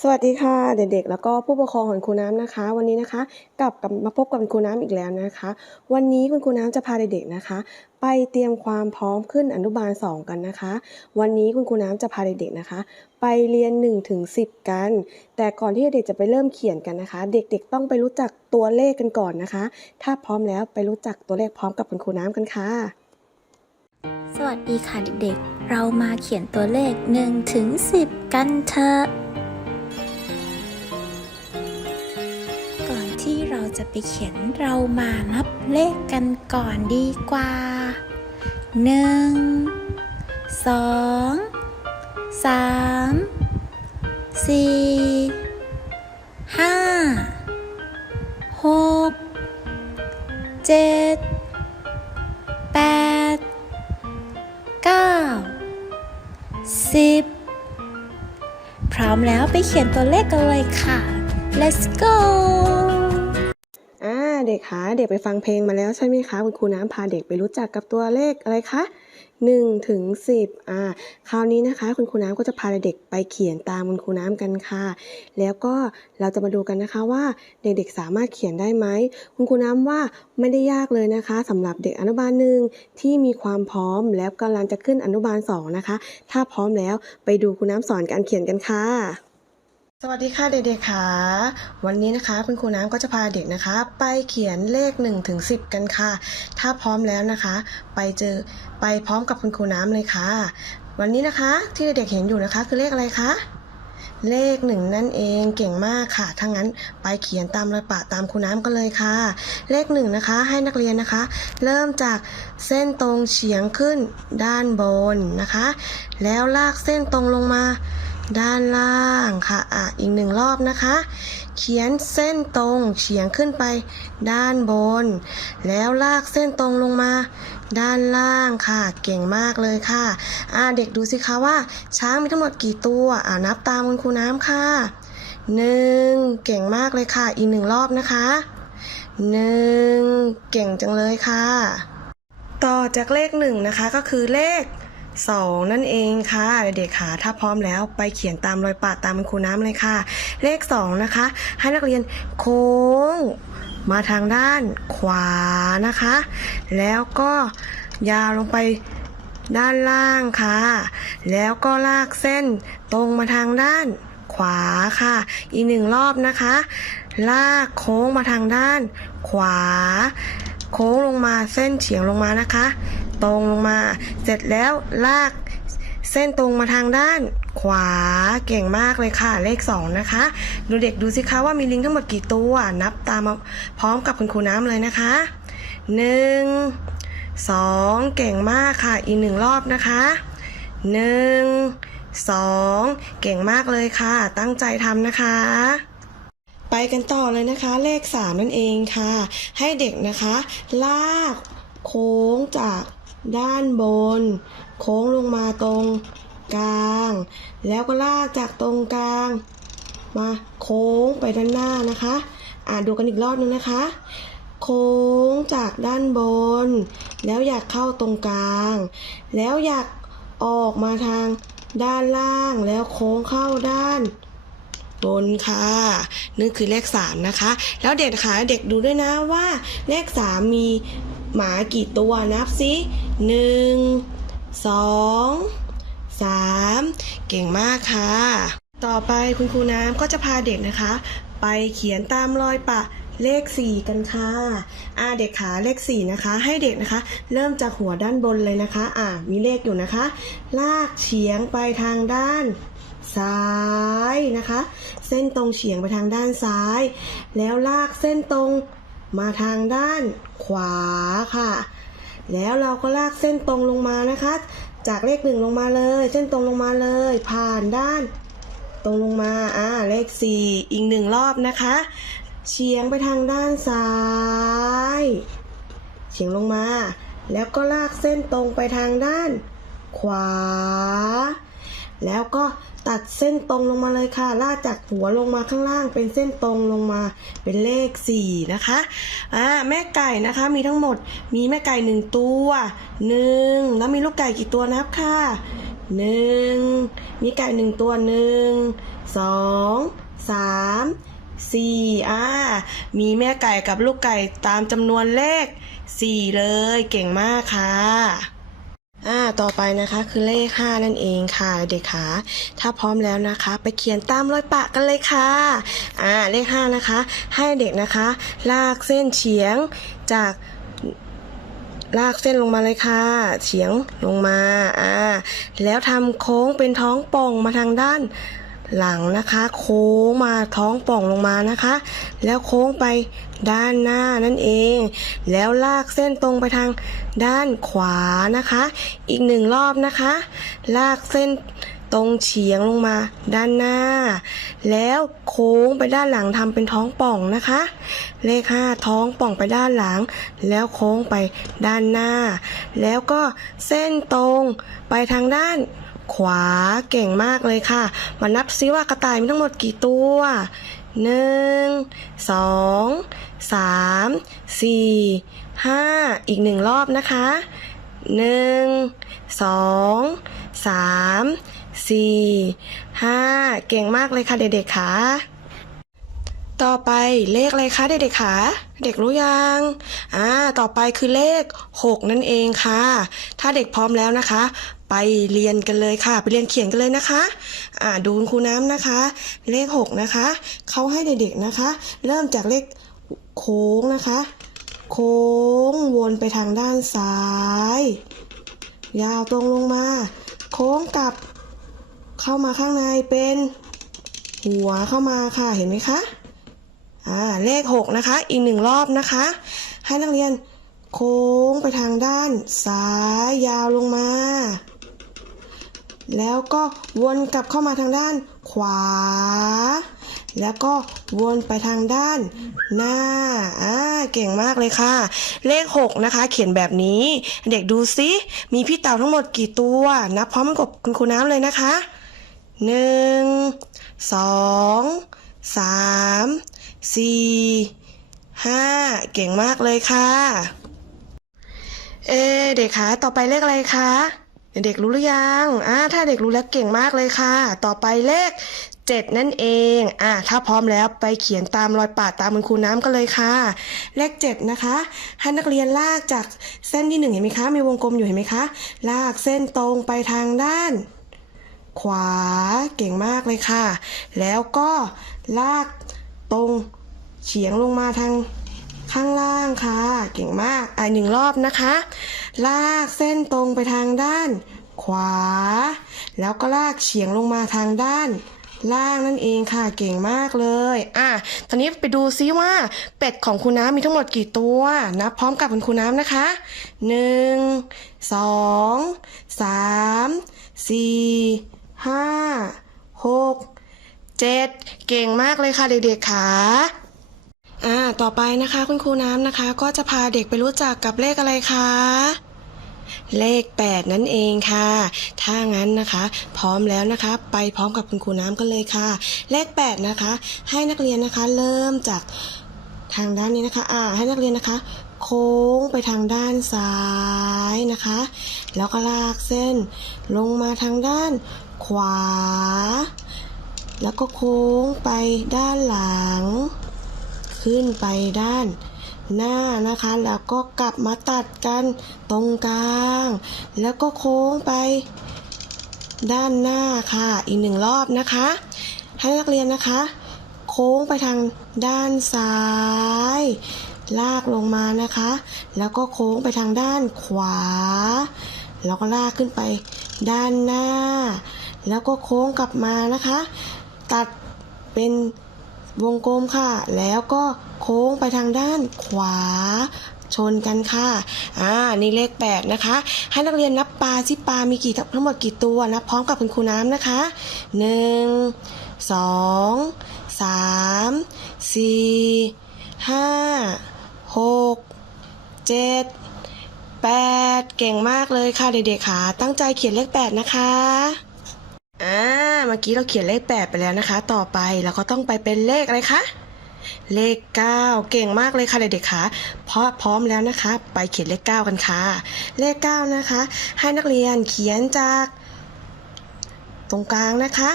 สวัสดีค่ะเด็กๆ แล้วก็ผู้ปกครองของครูน้ำนะคะ วันนี้นะคะกลับกับมาพบกับคุณครูน้ำอีกแล้วนะคะ วันนี้คุณครูน้ำจะพาเด็กๆนะคะ ไปเตรียมความพร้อมขึ้นอนุบาล 2 กันนะคะ วันนี้คุณครูน้ำจะพาเด็กๆนะคะ ไปเรียน1ถึง10 กัน แต่ก่อนที่เด็กๆจะไปเริ่มเขียนกันนะคะ เด็กๆต้องไปรู้จักตัวเลขกันก่อนนะคะ ถ้าพร้อมแล้วไปรู้จักตัวเลขพร้อมกับคุณครูน้ำกันค่ะสวัสดีค่ะเด็กๆ เรามาเขียนตัวเลข1ถึง10 กันเถอะ ไปเขียนเรามานับเลขกันก่อนดีกว่า 1 2 3 4 5 6 7 8 9 10 พร้อมแล้วไปเขียนตัวเลขกันเลยค่ะ let's go เด็กคะเด็กไปฟังเพลงมาแล้วใช่ไหมคะคุณครูน้ำพาเด็กไปรู้จักกับตัวเลขอะไรคะ1ถึง10อ่าคราวนี้นะคะ คุณครูน้ำก็จะพาเด็กไปเขียนตามคุณครูน้ำกันค่ะ แล้วก็เราจะมาดูกันนะคะว่าเด็กๆสามารถเขียนได้ไหมคุณครูน้ำว่าไม่ได้ยากเลยนะคะสำหรับเด็กอนุบาลหนึ่งที่มีความพร้อมแล้วกำลังจะขึ้นอนุบาลสองนะคะถ้าพร้อมแล้วไปดูครูน้ำสอนการเขียนกันค่ะ สวัสดีค่ะเด็กๆค่ะ วันนี้นะคะคุณครูน้ำก็จะพาเด็กนะคะ ไปเขียนเลข1ถึง10 กันค่ะ ถ้าพร้อมแล้วนะคะ ไปเจอไปพร้อมกับคุณครูน้ำเลยค่ะ วันนี้นะคะที่เด็กๆเห็นอยู่นะคะ คือเลขอะไรคะเลขหนึ่งนั่นเองเก่งมากค่ะถ้างั้นไปเขียนตามรอยปะตามครูน้ำกันเลยค่ะ เลขหนึ่งนะคะ ให้นักเรียนนะคะ เริ่มจากเส้นตรงเฉียงขึ้นด้านบนนะคะ แล้วลากเส้นตรงลงมา ด้านล่างค่ะอะอีกหนึ่งรอบนะคะ เขียนเส้นตรงเฉียงขึ้นไปด้านบน แล้วลากเส้นตรงลงมา ด้านล่างค่ะ เก่งมากเลยค่ะอ่าเด็กดูสิคะว่า ช้างมีทั้งหมดกี่ตัวอ่านับตามคุณครูน้ำค่ะหนึ่งเก่งมากเลยค่ะ อีกหนึ่งรอบนะคะหนึ่งเก่งจังเลยค่ะ ต่อจากเลขหนึ่งนะคะก็คือเลข สองนั่นเองค่ะเด็กๆค่ะถ้าพร้อมแล้วไปเขียนตามรอยปะตามคุณครูน้ำเลยค่ะ เลขสองนะคะ ให้นักเรียนโค้ง มาทางด้านขวานะคะ แล้วก็ยาวลงไปด้านล่างค่ะ แล้วก็ลากเส้นตรงมาทางด้านขวาค่ะ อีกหนึ่งรอบนะคะ ลากโค้งมาทางด้านขวา โค้งลงมาเส้นเฉียงลงมานะคะ ตรงลงมา เสร็จแล้วลากเส้นตรงมาทางด้านขวาเก่งมากเลยค่ะ เลขสองนะคะ ดูเด็กดูสิคะว่ามีลิงทั้งหมดกี่ตัว นับตามมาพร้อมกับคุณครูน้ำเลยนะคะหนึ่งสองเก่งมากค่ะ อีกหนึ่งรอบนะคะหนึ่งสองเก่งมากเลยค่ะ ตั้งใจทำนะคะ ไปกันต่อเลยนะคะ เลขสามนั่นเองค่ะ ให้เด็กนะคะ ลากโค้งจากด้านบน โค้งลงมาตรงกลาง แล้วก็ลากจากตรงกลาง มาโค้งไปด้านหน้านะคะ อ่านดูกันอีกรอบนึงนะคะ โค้งจากด้านบน แล้วอยากเข้าตรงกลาง แล้วอยากออกมาทางด้านล่างแล้วโค้งเข้าด้าน บนค่ะนี่คือเลขสามนะคะ แล้วเด็กค่ะเด็กดูด้วยนะว่าเลขสามมีหมากี่ตัวนับสิหนึ่งสองสามเก่งมากค่ะ ต่อไปคุณครูน้ำก็จะพาเด็กนะคะ ไปเขียนตามรอยปะเลขสี่กันค่ะอ่าเด็กขาเลขสี่นะคะ ให้เด็กนะคะ เริ่มจากหัวด้านบนเลยนะคะ อ่ามีเลขอยู่นะคะ ลากเฉียงไปทางด้าน ซ้ายนะคะ เส้นตรงเฉียงไปทางด้านซ้าย แล้วลากเส้นตรงมาทางด้านขวาค่ะ แล้วเราก็ลากเส้นตรงลงมานะคะ จากเลขหนึ่งลงมาเลย เส้นตรงลงมาเลย ผ่านด้าน ตรงลงมาอ่าเลขสี่อีกหนึ่งรอบนะคะเฉียงไปทางด้านซ้ายเฉียงลงมา แล้วก็ลากเส้นตรงไปทางด้านขวา แล้วก็ตัดเส้นตรงลงมาเลยค่ะ ลากจากหัวลงมาข้างล่างเป็นเส้นตรงลงมาเป็นเลข 4 นะคะอ่าแม่ไก่นะคะมีทั้งหมดมีแม่ไก่หนึ่งตัวหนึ่งแล้วมีลูกไก่กี่ตัวนะครับค่ะหนึ่งมีไก่หนึ่งตัวหนึ่งสองสามสี่อ่ามีแม่ไก่กับลูกไก่ตามจำนวนเลขสี่เลยเก่งมากค่ะ อ่าต่อไปนะคะคือเลขห้านั่นเองค่ะเด็กขาถ้าพร้อมแล้วนะคะ ไปเขียนตามรอยปะกันเลยค่ะอ่าเลขห้านะคะ ให้เด็กนะคะ ลากเส้นเฉียงจากลากเส้นลงมาเลยค่ะ เฉียงลงมาอ่าแล้วทำโค้งเป็นท้องป่องมาทางด้าน หลังนะคะ โค้งมาท้องป่องลงมานะคะ แล้วโค้งไปด้านหน้านั่นเอง แล้วลากเส้นตรงไปทางด้านขวานะคะ อีกหนึ่งรอบนะคะ ลากเส้นตรงเฉียงลงมาด้านหน้า แล้วโค้งไปด้านหลังทำเป็นท้องป่องนะคะ เลขห้าท้องป่องไปด้านหลัง แล้วโค้งไปด้านหน้า แล้วก็เส้นตรงไปทางด้าน ขวาเก่งมากเลยค่ะ มานับซิว่ากระต่ายมีทั้งหมดกี่ตัวหนึ่งสองสามสี่ห้าอีกหนึ่งรอบนะคะหนึ่งสองสามสี่ห้าเก่งมากเลยค่ะเด็กๆค่ะต่อไปเลขอะไรคะเด็กๆคะเด็กรู้ยังอ่าต่อไปคือเลข 6 นั่นเองค่ะ ถ้าเด็กพร้อมแล้วนะคะ ไปเรียนกันเลยค่ะ ไปเรียนเขียนกันเลยนะคะ อ่าดูคุณครูน้ำนะคะ เลข 6 นะคะเขาให้เด็กๆนะคะ เริ่มจากเลขโค้งนะคะ โค้งวนไปทางด้านซ้าย ยาวตรงลงมา โค้งกลับเข้ามาข้างในเป็น หัวเข้ามาค่ะเห็นไหมคะอ่าเลขหกนะคะ อีกหนึ่งรอบนะคะ ให้นักเรียนโค้งไปทางด้านซ้ายยาวลงมา แล้วก็วนกลับเข้ามาทางด้านขวา แล้วก็วนไปทางด้านหน้า อ่า เก่งมากเลยค่ะ เลขหกนะคะ เขียนแบบนี้ เด็กดูซิมีพี่เต่าทั้งหมดกี่ตัว นับพร้อมกับคุณครูน้ำเลยนะคะหนึ่งสองสามสี่ห้าเก่งมากเลยค่ะ เอ เด็กคะต่อไปเลขอะไรคะ เด็กรู้หรือยังอ่าถ้าเด็กรู้แล้วเก่งมากเลยค่ะ ต่อไปเลขเจ็ดนั่นเอง อ่า ถ้าพร้อมแล้วไปเขียนตามรอยปาดตามคุณครูน้ำกันเลยค่ะ เลขเจ็ดนะคะให้นักเรียนลากจากเส้นที่หนึ่งเห็นไหมคะ มีวงกลมอยู่เห็นไหมคะ ลากเส้นตรงไปทางด้าน ขวา เก่งมากเลยค่ะ แล้วก็ลากตรงเฉียงลงมาทางข้างล่างค่ะ เก่งมาก อะหนึ่งรอบนะคะ ลากเส้นตรงไปทางด้าน ขวา แล้วก็ลากเฉียงลงมาทางด้าน ล่างนั่นเองค่ะเก่งมากเลย อะตอนนี้ไปดูซิว่า เป็ดของคุณน้ำมีทั้งหมดกี่ตัวนับพร้อมกับคุณครูน้ำนะคะหนึ่งสองสามสี่ห้าหกเจ็ดเก่งมากเลยค่ะเด็กๆค่ะ อ่าต่อไปนะคะ คุณครูน้ำนะคะ ก็จะพาเด็กไปรู้จักกับเลขอะไรคะเลข 8 นั่นเองค่ะ ถ้างั้นนะคะ พร้อมแล้วนะคะ ไปพร้อมกับคุณครูน้ำกันเลยค่ะ เลข 8 นะคะ ให้นักเรียนนะคะเริ่มจากทางด้านนี้นะคะอ่าให้นักเรียนนะคะ โค้งไปทางด้านซ้ายนะคะ แล้วก็ลากเส้น ลงมาทางด้านขวา แล้วก็โค้งไปด้านหลัง ขึ้นไปด้านหน้านะคะ แล้วก็กลับมาตัดกันตรงกลาง แล้วก็โค้งไป ด้านหน้าค่ะ อีกหนึ่งรอบนะคะ ให้นักเรียนนะคะ โค้งไปทางด้านซ้าย ลากลงมานะคะ แล้วก็โค้งไปทางด้านขวา แล้วก็ลากขึ้นไปด้านหน้า แล้วก็โค้งกลับมานะคะ ตัดเป็น วงกลมค่ะ แล้วก็โค้งไปทางด้านขวาชนกันค่ะ อ่า นี่เลขแปดนะคะ ให้นักเรียนนับปลาที่ปลา มีกี่ทั้งหมดกี่ตัวนับพร้อมกับคุณครูน้ำนะคะหนึ่งสองสามสี่ห้าหกเจ็ดแปดเก่งมากเลยค่ะเด็กๆค่ะ ตั้งใจเขียนเลขแปดนะคะ อ่าเมื่อกี้เราเขียนเลขแปดไปแล้วนะคะ ต่อไปเราก็ต้องไปเป็นเลขอะไรคะเลขเก้าเก่งมากเลยค่ะเด็กๆค่ะเพราะพร้อมแล้วนะคะ ไปเขียนเลขเก้ากันค่ะ เลขเก้านะคะ ให้นักเรียนเขียนจาก ตรงกลางนะคะ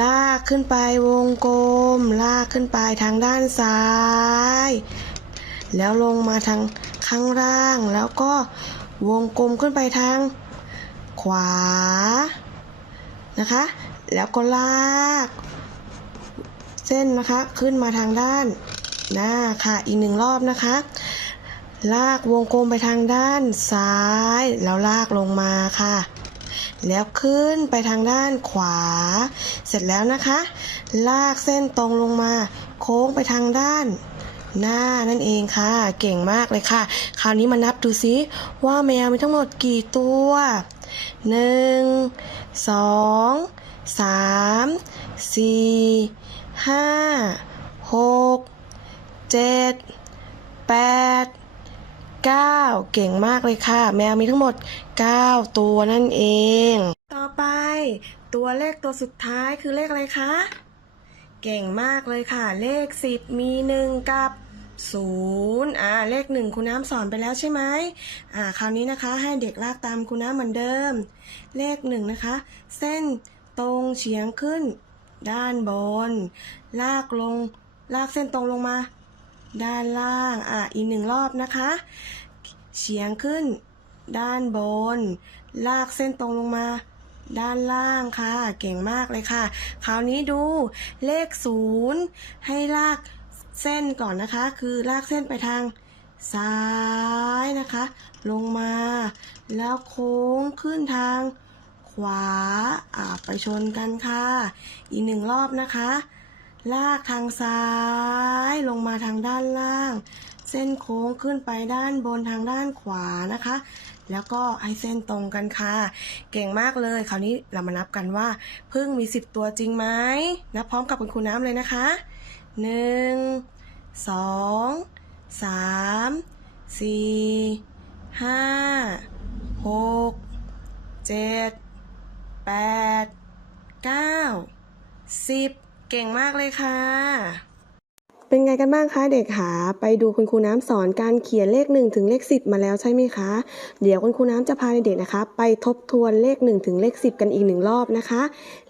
ลากขึ้นไปวงกลม ลากขึ้นไปทางด้านซ้าย แล้วลงมาทางข้างล่าง แล้วก็วงกลมขึ้นไปทาง ขวา นะคะ แล้วก็ลาก เส้นนะคะขึ้นมาทางด้านหน้าค่ะอีกหนึ่งรอบนะคะ ลากวงกลมไปทางด้านซ้าย แล้วลากลงมาค่ะ แล้วขึ้นไปทางด้านขวา เสร็จแล้วนะคะ ลากเส้นตรงลงมา โค้งไปทางด้านหน้านั่นเองค่ะ เก่งมากเลยค่ะ คราวนี้มานับดูซิว่าแมวมีทั้งหมดกี่ตัวหนึ่ง สองสามสี่ห้าหกเจ็ดแปด9เก่งมากเลยค่ะ แมวมีทั้งหมด 9 ตัวนั่นเอง ต่อไป ตัวเลขตัวสุดท้ายคือเลขอะไรคะ เก่งมากเลยค่ะ เลข10มี1กับ 0อ่าเลข1คุณน้ำสอนไปแล้วใช่ไหมอ่าคราวนี้นะคะให้เด็กลากตามคุณน้ำเหมือนเดิม เลข1นะคะ เส้นตรงเฉียงขึ้น ด้านบน ลากลง ลากเส้นตรงลงมา ด้านล่างอะอีกหนึ่งรอบนะคะ เฉียงขึ้น ด้านบน ลากเส้นตรงลงมาด้านล่างค่ะ เก่งมากเลยค่ะ คราวนี้ดูเลขศูนย์ให้ลาก เส้นก่อนนะคะ คือลากเส้นไปทางซ้ายนะคะ ลงมา แล้วโค้งขึ้นทางขวาอ่าไปชนกันค่ะ อีกหนึ่งรอบนะคะ ลากทางซ้ายลงมาทางด้านล่าง เส้นโค้งขึ้นไปด้านบนทางด้านขวานะคะ แล้วก็ให้เส้นตรงกันค่ะ เก่งมากเลย คราวนี้เรามานับกันว่า พึ่งมี 10 ตัวจริงไหมนับพร้อมกับคุณครูน้ำเลยนะคะ 1 2 3 4 5 6 7 8 9 10เจ็ดแปดเก้าสิบเก่งมากเลยค่ะ เป็นไงกันบ้างคะเด็กหาไปดูคุณครูน้ำสอนการเขียนเลข 1 ถึงเลข 10 มาแล้วใช่ไหมคะ เดี๋ยวคุณครูน้ำจะพาเด็กๆนะคะ ไปทบทวนเลข 1 ถึงเลข 10 กันอีกหนึ่งรอบนะคะ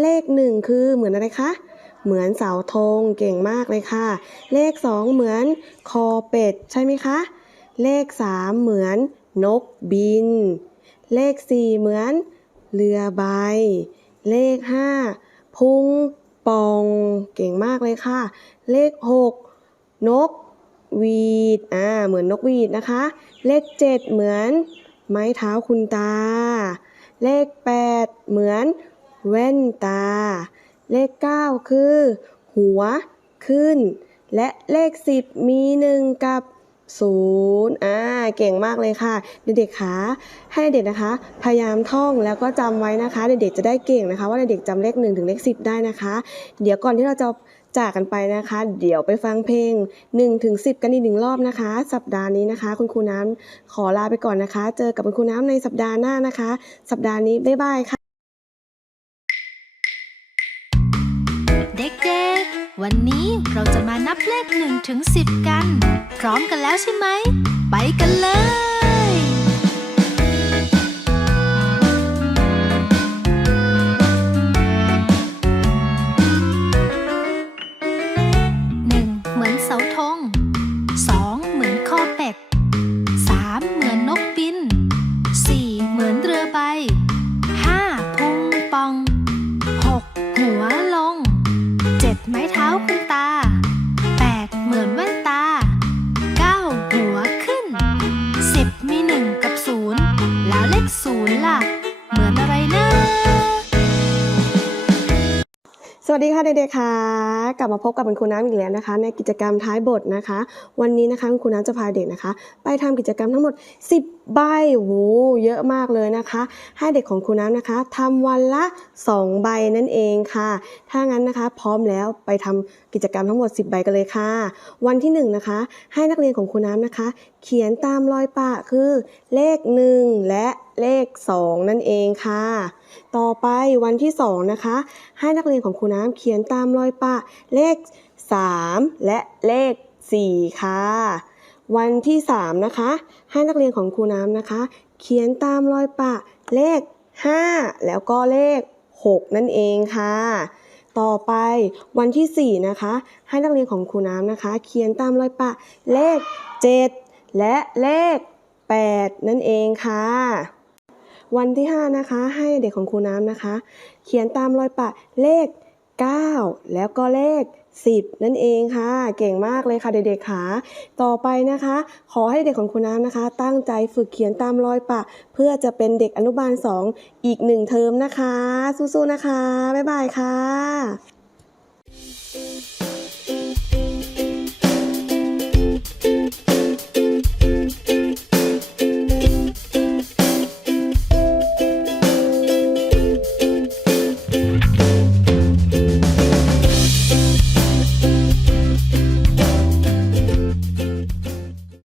เลข 1 คือเหมือนอะไรคะ เหมือนเสาธงเก่งมากเลยค่ะ เลข 2 เหมือนคอเป็ดใช่ไหมคะ เลข 3 เหมือนนกบิน เลข 4 เหมือนเรือใบ เลข 5 พุงป่องเก่งมากเลยค่ะ เลข 6 นกวีดอ่าเหมือนนกวีดนะคะ เลข 7 เหมือนไม้เท้าคุณตา เลข 8 เหมือนแว่นตา เลข 9 คือ หัวขึ้น และเลข 10 มี 1 กับ0อ่า เก่งมากเลยค่ะ เด็กๆคะให้เด็กนะคะ พยายามท่องแล้วก็จำไว้นะคะ เด็กๆจะได้เก่งนะคะ ว่าเด็กๆจำเลข1ถึงเลข10ได้นะคะ เดี๋ยวก่อนที่เราจะจากกันไปนะคะ เดี๋ยวไปฟังเพลง1ถึง10 กันอีกหนึ่งรอบนะคะ สัปดาห์นี้นะคะ คุณครูน้ำขอลาไปก่อนนะคะ เจอกับคุณครูน้ำในสัปดาห์หน้านะคะ สัปดาห์นี้บ๊ายบายค่ะ วันนี้เราจะมานับเลข1ถึง10 กัน พร้อมกันแล้วใช่ไหม ไปกันเลย คะ กลับมาพบกับคุณครูน้ำอีกแล้วนะคะ ในกิจกรรมท้ายบทนะคะ วันนี้นะคะคุณครูน้ำจะพาเด็กนะคะ ไปทำกิจกรรมทั้งหมด 10 ใบโหเยอะมากเลยนะคะ ให้เด็กของครูน้ำนะคะทำวันละ 2 ใบนั่นเองค่ะ ถ้างั้นนะคะ พร้อมแล้วไปทำกิจกรรมทั้งหมด 10 ใบกันเลยค่ะ วันที่ 1 นะคะ ให้นักเรียนของครูน้ำนะคะ เขียนตามรอยปะคือเลข 1 และ เลข 2 นั่นเองค่ะ ต่อไปวันที่ 2 นะคะ ให้นักเรียนของครูน้ำเขียนตามรอยปะเลข 3 และเลข 4 ค่ะ วันที่ 3 นะคะ ให้นักเรียนของครูน้ำนะคะ เขียนตามรอยปะเลข 5 แล้วก็เลข 6 นั่นเองค่ะต่อไปวันที่ 4 นะคะ ให้นักเรียนของครูน้ำนะคะ เขียนตามรอยปะเลข 7 และเลข 8 นั่นเองค่ะ วันที่ 5 นะคะ ให้เด็กของครูน้ำนะคะ เขียนตามรอยปะเลข 9 แล้วก็เลข 10 นั่นเองค่ะ เก่งมากเลยค่ะเด็กๆค่ะต่อไปนะคะ ขอให้เด็กของคุณน้ำนะคะ ตั้งใจฝึกเขียนตามรอยปะ เพื่อจะเป็นเด็กอนุบาล 2 อีกหนึ่งเทอมนะคะ สู้ๆนะคะ บ๊ายบายค่ะ